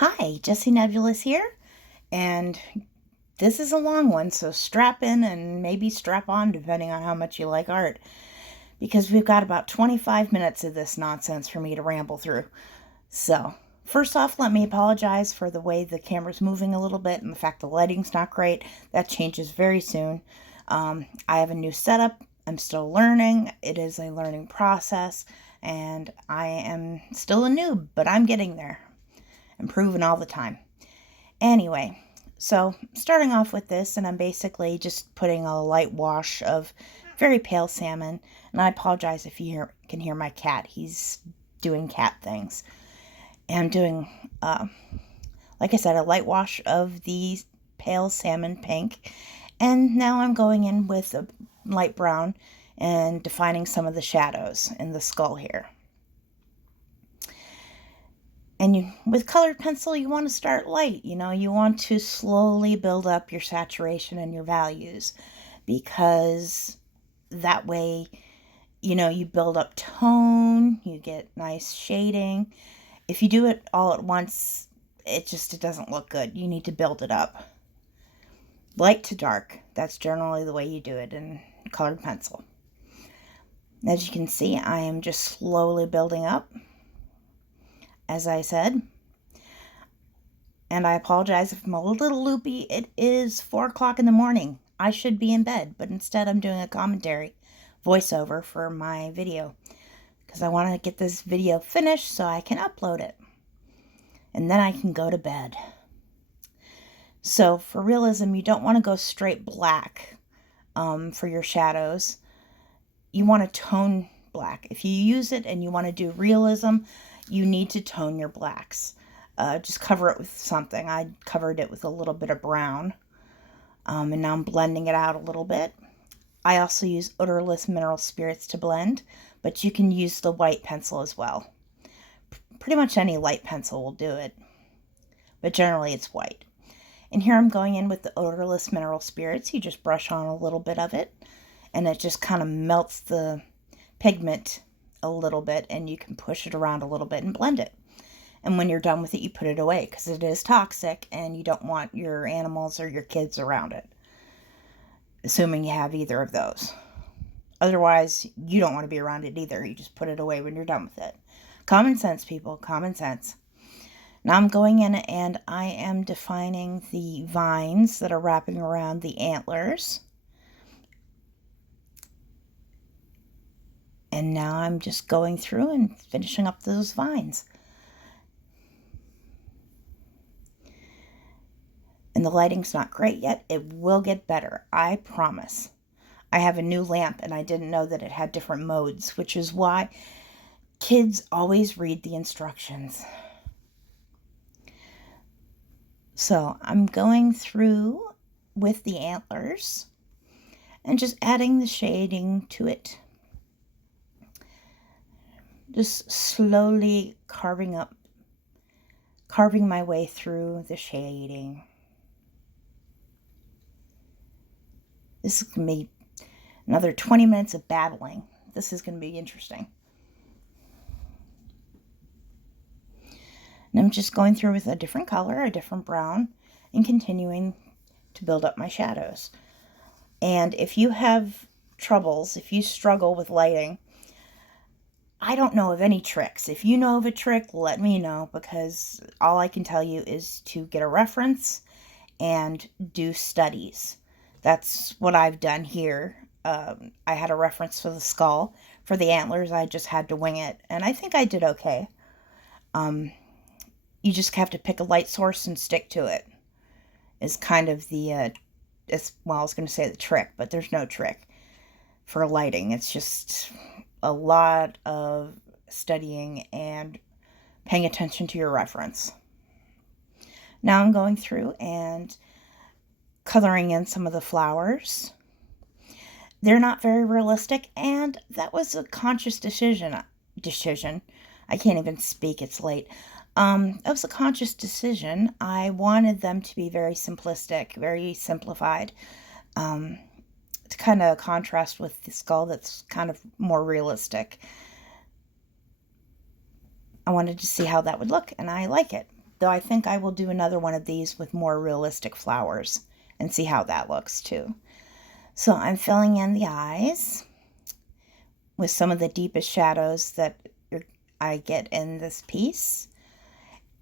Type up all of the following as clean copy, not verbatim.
Hi, Jessie Nebulous here, and this is a long one, so strap in and maybe strap on depending on how much you like art, because we've got about 25 minutes of this nonsense for me to ramble through. So, first off, let me apologize for the way the camera's moving a little bit and the fact the lighting's not great. That changes very soon. I have a new setup. I'm still learning. It is a learning process, and I am still a noob, but I'm getting there. Improving all the time. Anyway, so starting off with this, and I'm basically just putting a light wash of very pale salmon. And I apologize if can hear my cat. He's doing cat things. And I'm doing, like I said, a light wash of the pale salmon pink. And now I'm going in with a light brown and defining some of the shadows in the skull here. And with colored pencil, you want to start light. You want to slowly build up your saturation and your values, because that way, you build up tone, you get nice shading. If you do it all at once, it doesn't look good. You need to build it up. Light to dark, that's generally the way you do it in colored pencil. As you can see, I am just slowly building up, as I said. And I apologize if I'm a little loopy. It is 4 o'clock in the morning. I should be in bed, but instead I'm doing a commentary voiceover for my video, because I want to get this video finished so I can upload it. And then I can go to bed. So for realism, you don't want to go straight black for your shadows. You want to tone black. If you use it and you want to do realism, you need to tone your blacks. Just cover it with something. I covered it with a little bit of brown. And now I'm blending it out a little bit. I also use odorless mineral spirits to blend, but you can use the white pencil as well. Pretty much any light pencil will do it, but generally it's white. And here I'm going in with the odorless mineral spirits. You just brush on a little bit of it, and it just kind of melts the pigment a little bit, and you can push it around a little bit and blend it. And when you're done with it, you put it away, because it is toxic and you don't want your animals or your kids around it, assuming you have either of those. Otherwise, you don't want to be around it either. You just put it away when you're done with it. Common sense, people. Common sense. Now I'm going in and I am defining the vines that are wrapping around the antlers. And now I'm just going through and finishing up those vines. And the lighting's not great yet. It will get better, I promise. I have a new lamp and I didn't know that it had different modes, which is why kids always read the instructions. So I'm going through with the antlers and just adding the shading to it. Just slowly carving my way through the shading. This is going to be another 20 minutes of babbling. This is going to be interesting. And I'm just going through with a different color, a different brown, and continuing to build up my shadows. And if you have troubles, if you struggle with lighting, I don't know of any tricks. If you know of a trick, let me know, because all I can tell you is to get a reference and do studies. That's what I've done here. I had a reference for the skull. For the antlers, I just had to wing it, and I think I did okay. You just have to pick a light source and stick to it. Is kind of the, I was going to say the trick, but there's no trick for lighting. It's just a lot of studying and paying attention to your reference. Now I'm going through and coloring in some of the flowers. They're not very realistic, and that was a conscious decision. I can't even speak, it's late. It was a conscious decision. I wanted them to be very simplistic, very simplified, to kind of contrast with the skull that's kind of more realistic. I wanted to see how that would look, and I like it. though I think I will do another one of these with more realistic flowers and see how that looks too. So I'm filling in the eyes with some of the deepest shadows that I get in this piece.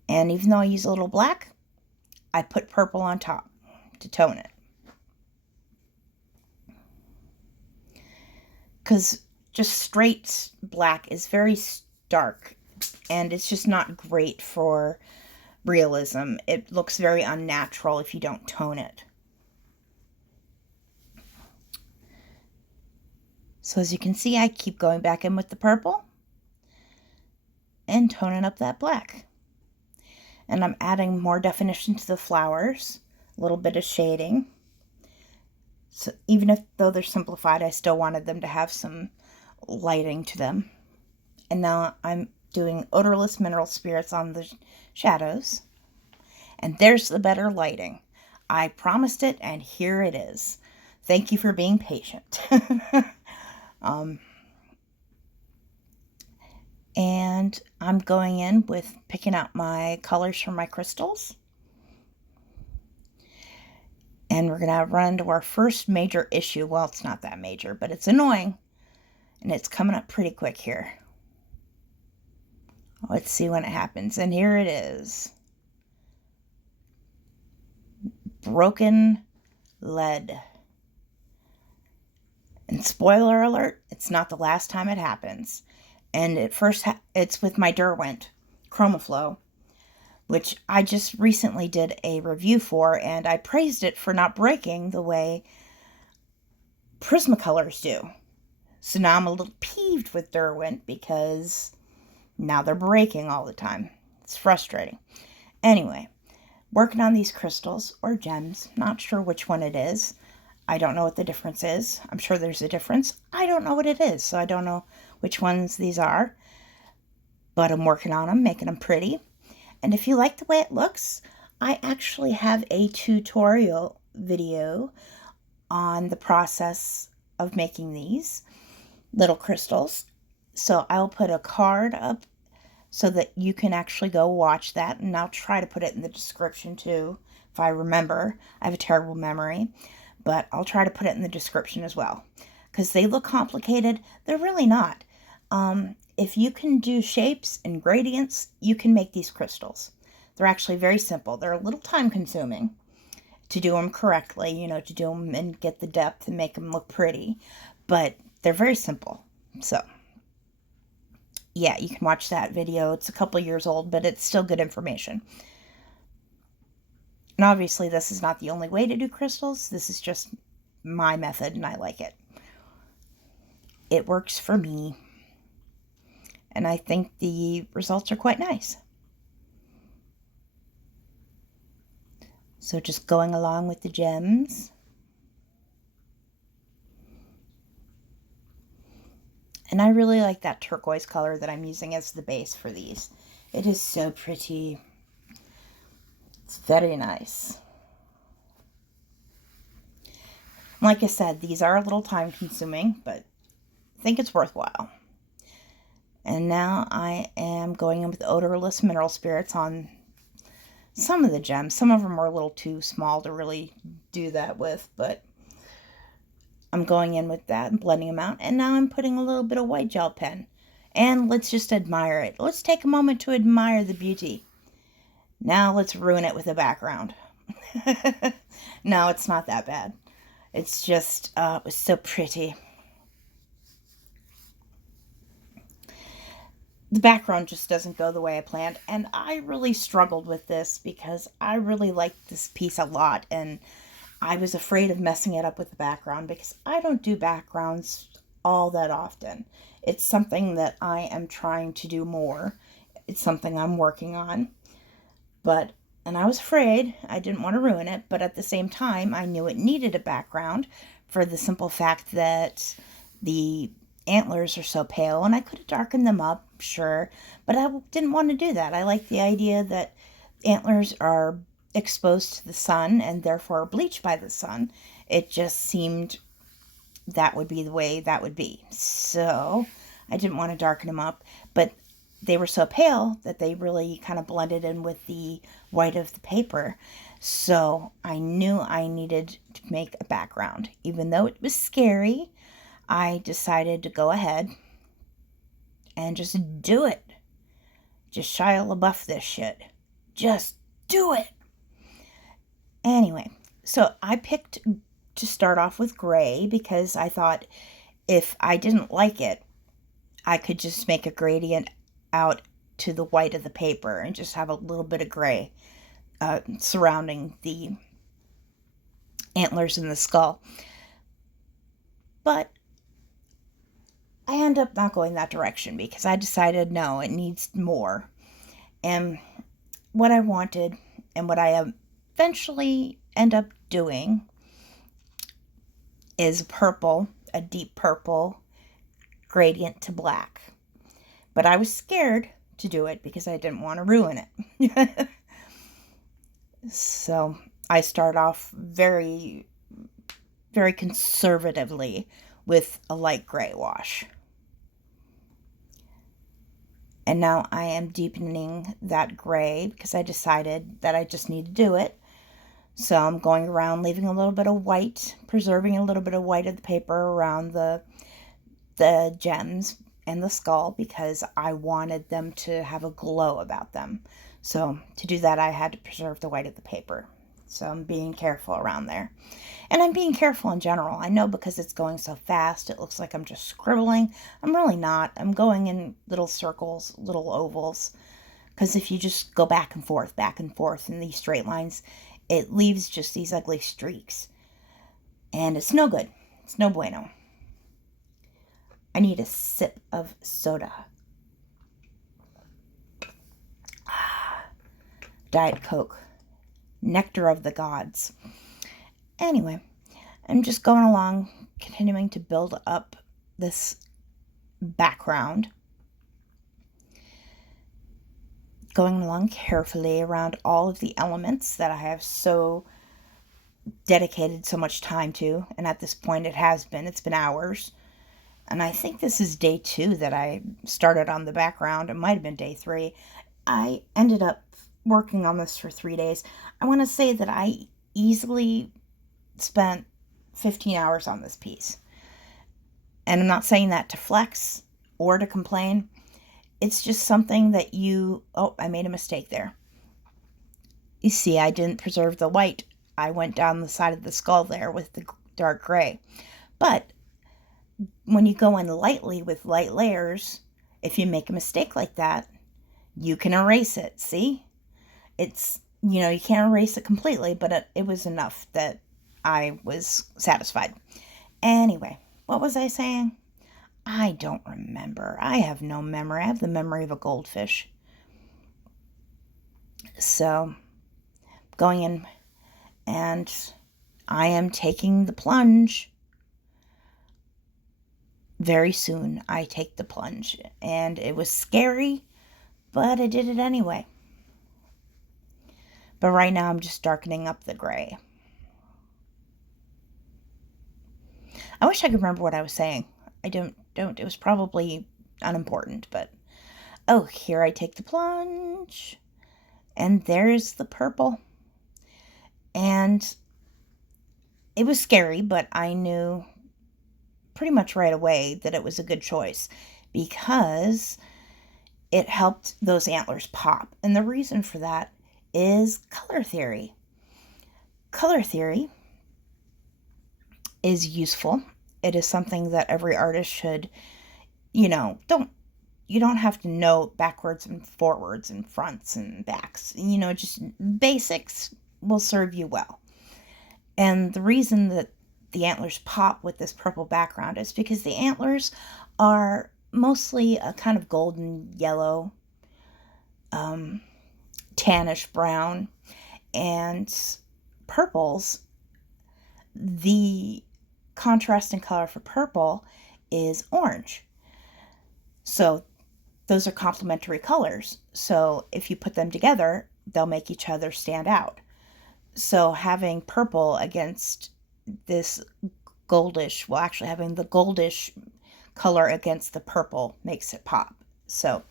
And even though I use a little black, I put purple on top to tone it. Because just straight black is very stark, and it's just not great for realism. It looks very unnatural if you don't tone it. So as you can see, I keep going back in with the purple and toning up that black. And I'm adding more definition to the flowers, a little bit of shading. So even though they're simplified, I still wanted them to have some lighting to them. And now I'm doing odorless mineral spirits on the shadows. And there's the better lighting. I promised it, and here it is. Thank you for being patient. And I'm going in with picking out my colors from my crystals. And we're going to run into our first major issue. Well, it's not that major, but it's annoying. And it's coming up pretty quick here. Let's see when it happens. And here it is. Broken lead. And spoiler alert, it's not the last time it happens. And it's with my Derwent Chromaflow, which I just recently did a review for, and I praised it for not breaking the way Prismacolors do. So now I'm a little peeved with Derwent because now they're breaking all the time. It's frustrating. Anyway, working on these crystals or gems, not sure which one it is. I don't know what the difference is. I'm sure there's a difference. I don't know what it is, so I don't know which ones these are. But I'm working on them, making them pretty. And if you like the way it looks, I actually have a tutorial video on the process of making these little crystals. So I'll put a card up so that you can actually go watch that. And I'll try to put it in the description too, if I remember. I have a terrible memory. But I'll try to put it in the description as well. Because they look complicated. They're really not. If you can do shapes and gradients, you can make these crystals. They're actually very simple. They're a little time consuming to do them correctly, to do them and get the depth and make them look pretty. But they're very simple. So, yeah, you can watch that video. It's a couple years old, but it's still good information. And obviously, this is not the only way to do crystals. This is just my method, and I like it. It works for me. And I think the results are quite nice. So just going along with the gems. And I really like that turquoise color that I'm using as the base for these. It is so pretty. It's very nice. Like I said, these are a little time consuming, but I think it's worthwhile. And now I am going in with odorless mineral spirits on some of the gems. Some of them are a little too small to really do that with, but I'm going in with that and blending them out. And now I'm putting a little bit of white gel pen. And let's just admire it. Let's take a moment to admire the beauty. Now let's ruin it with a background. No, it's not that bad. It's just, it was so pretty. The background just doesn't go the way I planned. And I really struggled with this because I really liked this piece a lot. And I was afraid of messing it up with the background because I don't do backgrounds all that often. It's something that I am trying to do more. It's something I'm working on. And I was afraid. I didn't want to ruin it. But at the same time, I knew it needed a background for the simple fact that the antlers are so pale. And I could have darkened them up, sure. But I didn't want to do that. I like the idea that antlers are exposed to the sun and therefore bleached by the sun. It just seemed that would be the way that would be. So I didn't want to darken them up. But they were so pale that they really kind of blended in with the white of the paper. So I knew I needed to make a background. Even though it was scary, I decided to go ahead and just do it. Just Shia LaBeouf this shit. Just do it. Anyway, so I picked to start off with gray because I thought if I didn't like it, I could just make a gradient out to the white of the paper and just have a little bit of gray surrounding the antlers and the skull. But I end up not going that direction because I decided no, it needs more. And what I wanted and what I eventually end up doing is purple, a deep purple gradient to black. But I was scared to do it because I didn't want to ruin it. So I start off very, very conservatively with a light gray wash. And now I am deepening that gray because I decided that I just need to do it. So I'm going around leaving a little bit of white, preserving a little bit of white of the paper around the gems and the skull because I wanted them to have a glow about them. So to do that, I had to preserve the white of the paper. So I'm being careful around there. And I'm being careful in general. I know because it's going so fast, it looks like I'm just scribbling. I'm really not. I'm going in little circles, little ovals. Because if you just go back and forth in these straight lines, it leaves just these ugly streaks. And it's no good. It's no bueno. I need a sip of soda. Diet Coke. Nectar of the gods. Anyway, I'm just going along, continuing to build up this background. Going along carefully around all of the elements that I have so dedicated so much time to. And at this point it's been hours. And I think this is day 2 that I started on the background. It might have been day 3. I ended up working on this for 3 days. I want to say that I easily spent 15 hours on this piece. And I'm not saying that to flex or to complain. It's just something that I made a mistake there. You see, I didn't preserve the white. I went down the side of the skull there with the dark gray. But when you go in lightly with light layers, if you make a mistake like that, you can erase it. See? It's, you can't erase it completely, but it was enough that I was satisfied. Anyway, what was I saying? I don't remember. I have no memory. I have the memory of a goldfish. So, going in, and I am taking the plunge. Very soon, I take the plunge. And it was scary, but I did it anyway. But right now, I'm just darkening up the gray. I wish I could remember what I was saying. I don't. It was probably unimportant, but... Oh, here I take the plunge. And there's the purple. And it was scary, but I knew pretty much right away that it was a good choice because it helped those antlers pop. And the reason for that is color theory. Color theory is useful. It is something that every artist should, you don't have to know backwards and forwards and fronts and backs. Just basics will serve you well. And the reason that the antlers pop with this purple background is because the antlers are mostly a kind of golden yellow, tannish brown, and purples, the contrasting color for purple is orange. So those are complementary colors. So if you put them together, they'll make each other stand out. So having purple against this goldish, having the goldish color against the purple makes it pop. So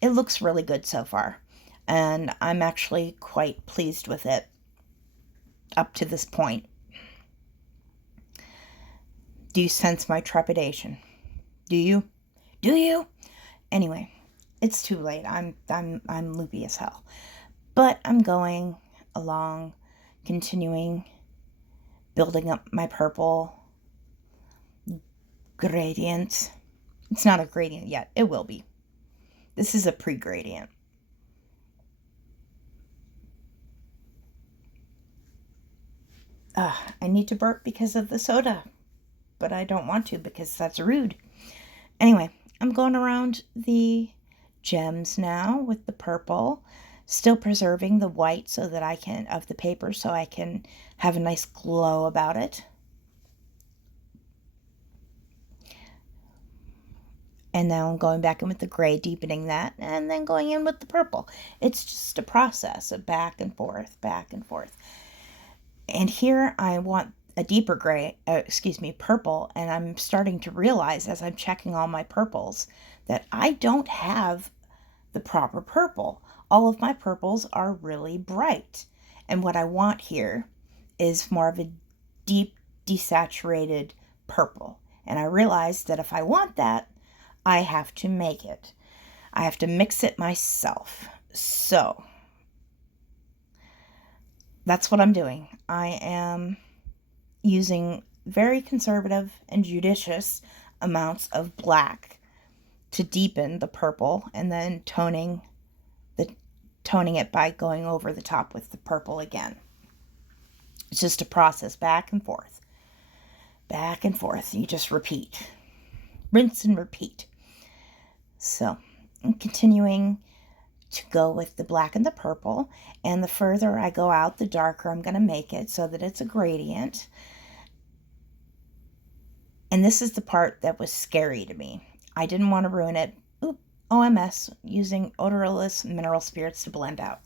It looks really good so far, and I'm actually quite pleased with it up to this point. Do you sense my trepidation? Do you? Do you? Anyway, it's too late. I'm loopy as hell. But I'm going along, continuing building up my purple gradient. It's not a gradient yet. It will be. This is a pre-gradient. I need to burp because of the soda, but I don't want to because that's rude. Anyway, I'm going around the gems now with the purple, still preserving the white so that I can, of the paper, so I can have a nice glow about it. And now I'm going back in with the gray, deepening that, and then going in with the purple. It's just a process of back and forth, back and forth. And here I want a deeper gray, purple, and I'm starting to realize as I'm checking all my purples that I don't have the proper purple. All of my purples are really bright. And what I want here is more of a deep, desaturated purple. And I realized that if I want that, I have to make it. I have to mix it myself. So that's what I'm doing. I am using very conservative and judicious amounts of black to deepen the purple, and then toning it by going over the top with the purple again. It's just a process, back and forth. Back and forth. You just repeat. Rinse and repeat. So I'm continuing to go with the black and the purple, and the further I go out, the darker I'm going to make it so that it's a gradient. And this is the part that was scary to me. I didn't want to ruin it. OMS, using odorless mineral spirits to blend out.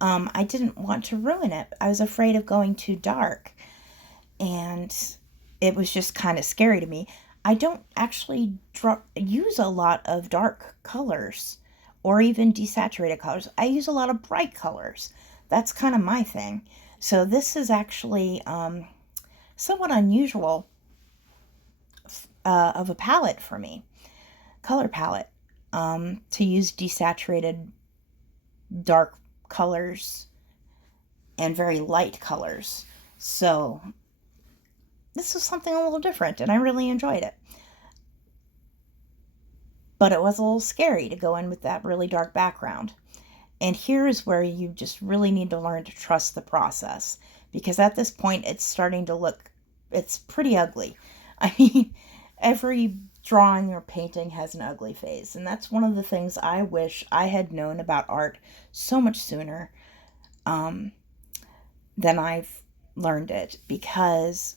I didn't want to ruin it. I was afraid of going too dark, and it was just kind of scary to me. I don't actually use a lot of dark colors or even desaturated colors. I use a lot of bright colors. That's kind of my thing. So this is actually somewhat unusual of a palette for me, color palette, to use desaturated dark colors and very light colors. So this was something a little different, and I really enjoyed it. But it was a little scary to go in with that really dark background. And here is where you just really need to learn to trust the process, because at this point it's starting to look, it's pretty ugly. I mean, every drawing or painting has an ugly phase, and that's one of the things I wish I had known about art so much sooner than I've learned it, because,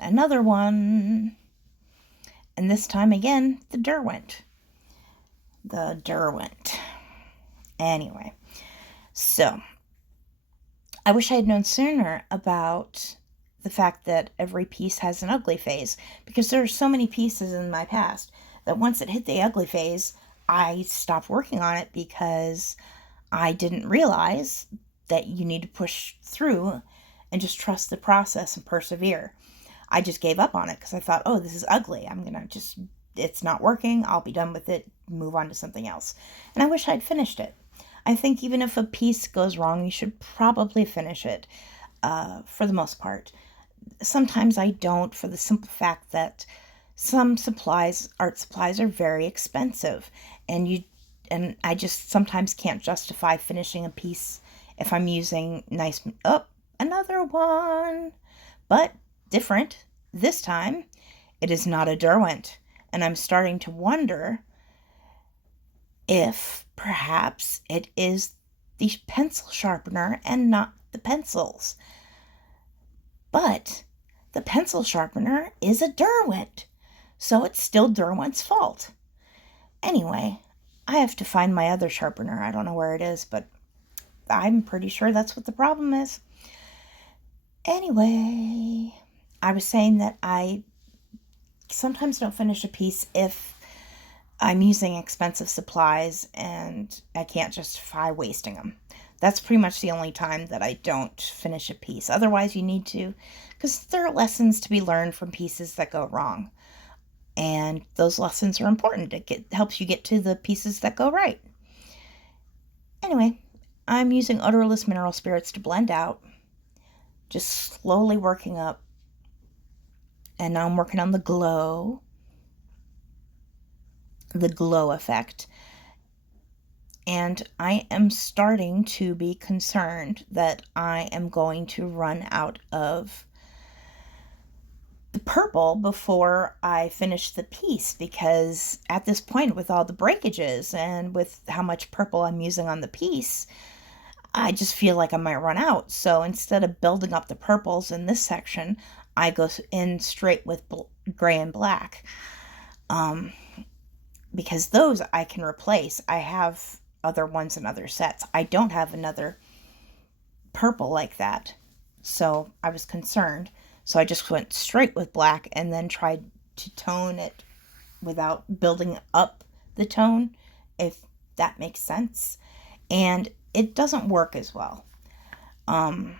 another one, and this time again, the Derwent. Anyway, so I wish I had known sooner about the fact that every piece has an ugly phase, because there are so many pieces in my past that once it hit the ugly phase, I stopped working on it because I didn't realize that you need to push through and just trust the process and persevere. I just gave up on it because I thought, oh, this is ugly. It's not working. I'll be done with it, move on to something else. And I wish I'd finished it. I think even if a piece goes wrong, you should probably finish it for the most part. Sometimes I don't, for the simple fact that some art supplies are very expensive, and I just sometimes can't justify finishing a piece if I'm using nice, another one, but different. This time, it is not a Derwent, and I'm starting to wonder if perhaps it is the pencil sharpener and not the pencils. But the pencil sharpener is a Derwent, so it's still Derwent's fault. Anyway, I have to find my other sharpener. I don't know where it is, but I'm pretty sure that's what the problem is. Anyway, I was saying that I sometimes don't finish a piece if I'm using expensive supplies and I can't justify wasting them. That's pretty much the only time that I don't finish a piece. Otherwise, you need to, because there are lessons to be learned from pieces that go wrong. And those lessons are important. It helps you get to the pieces that go right. Anyway, I'm using odorless mineral spirits to blend out, just slowly working up. And now I'm working on the glow effect. And I am starting to be concerned that I am going to run out of the purple before I finish the piece, because at this point, with all the breakages and with how much purple I'm using on the piece, I just feel like I might run out. So instead of building up the purples in this section, I go in straight with gray and black, because those I can replace. I have other ones in other sets. I don't have another purple like that, so I was concerned. So I just went straight with black and then tried to tone it without building up the tone, if that makes sense. And it doesn't work as well. And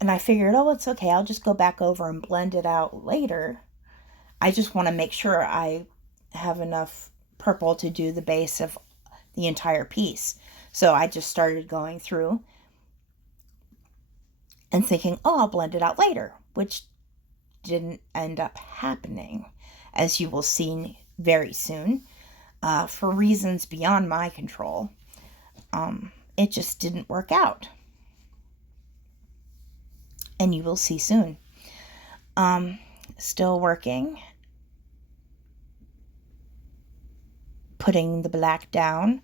I figured, oh, it's okay. I'll just go back over and blend it out later. I just want to make sure I have enough purple to do the base of the entire piece. So I just started going through and thinking, oh, I'll blend it out later, which didn't end up happening, as you will see very soon, for reasons beyond my control. It just didn't work out. And you will see soon. Still working, putting the black down,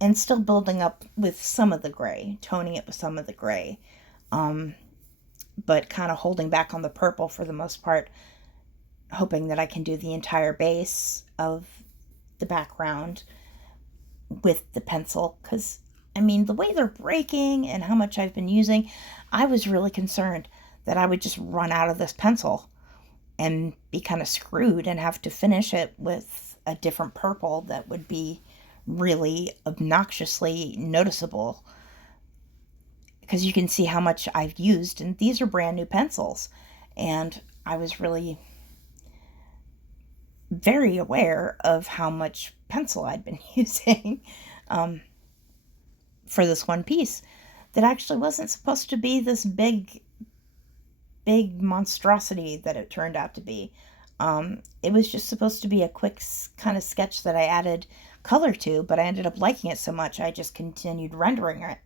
and still building up with some of the gray, toning it with some of the gray, but kind of holding back on the purple for the most part, hoping that I can do the entire base of the background with the pencil, because I mean, the way they're breaking and how much I've been using, I was really concerned that I would just run out of this pencil and be kind of screwed and have to finish it with a different purple that would be really obnoxiously noticeable, because you can see how much I've used, and these are brand new pencils, and I was really very aware of how much pencil I'd been using for this one piece that actually wasn't supposed to be this big monstrosity that it turned out to be. It was just supposed to be a quick kind of sketch that I added color to, but I ended up liking it so much I just continued rendering it,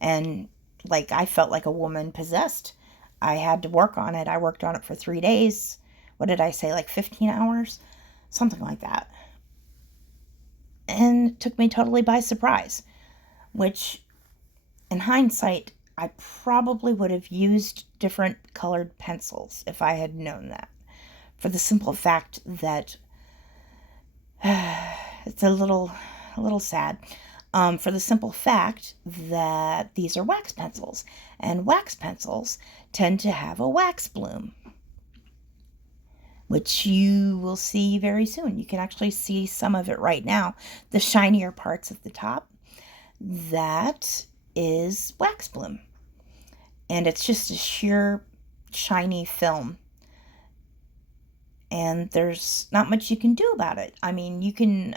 and like I felt like a woman possessed. I had to work on it. I worked on it for 3 days. What did I say, like 15 hours? Something like that. And it took me totally by surprise, which in hindsight, I probably would have used different colored pencils if I had known that, for the simple fact that it's a little sad. For the simple fact that these are wax pencils, and wax pencils tend to have a wax bloom, which you will see very soon. You can actually see some of it right now. The shinier parts at the top, that is wax bloom. And it's just a sheer shiny film. And there's not much you can do about it. I mean, you can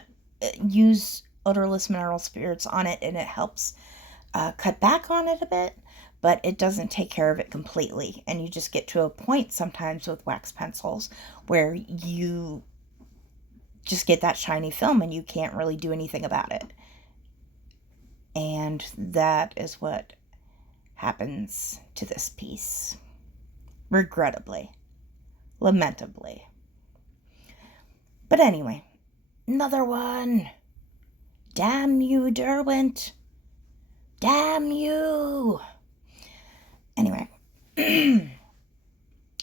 use odorless mineral spirits on it, and it helps cut back on it a bit, but it doesn't take care of it completely. And you just get to a point sometimes with wax pencils where you just get that shiny film and you can't really do anything about it. And that is what happens to this piece. Regrettably. Lamentably. But anyway, another one. Damn you, Derwent. Damn you. Anyway,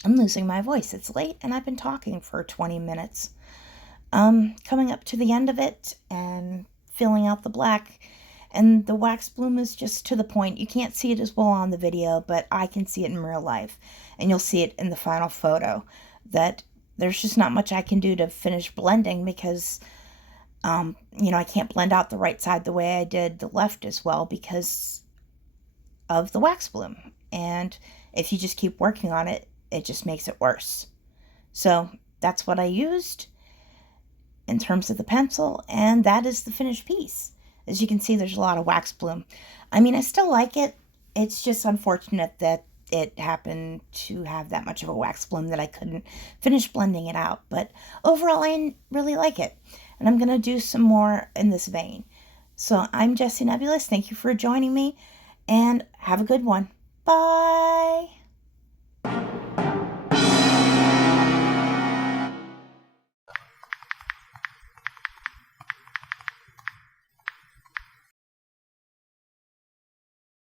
I'm losing my voice. It's late and I've been talking for 20 minutes. Coming up to the end of it and filling out the black, and the wax bloom is just to the point. You can't see it as well on the video, but I can see it in real life, and you'll see it in the final photo, that there's just not much I can do to finish blending because, I can't blend out the right side the way I did the left as well because of the wax bloom. And if you just keep working on it, it just makes it worse. So that's what I used in terms of the pencil, and that is the finished piece. As you can see, there's a lot of wax bloom. I mean, I still like it. It's just unfortunate that it happened to have that much of a wax bloom that I couldn't finish blending it out. But overall, I really like it. And I'm going to do some more in this vein. So I'm Jessie Nebulous. Thank you for joining me, and have a good one. Bye.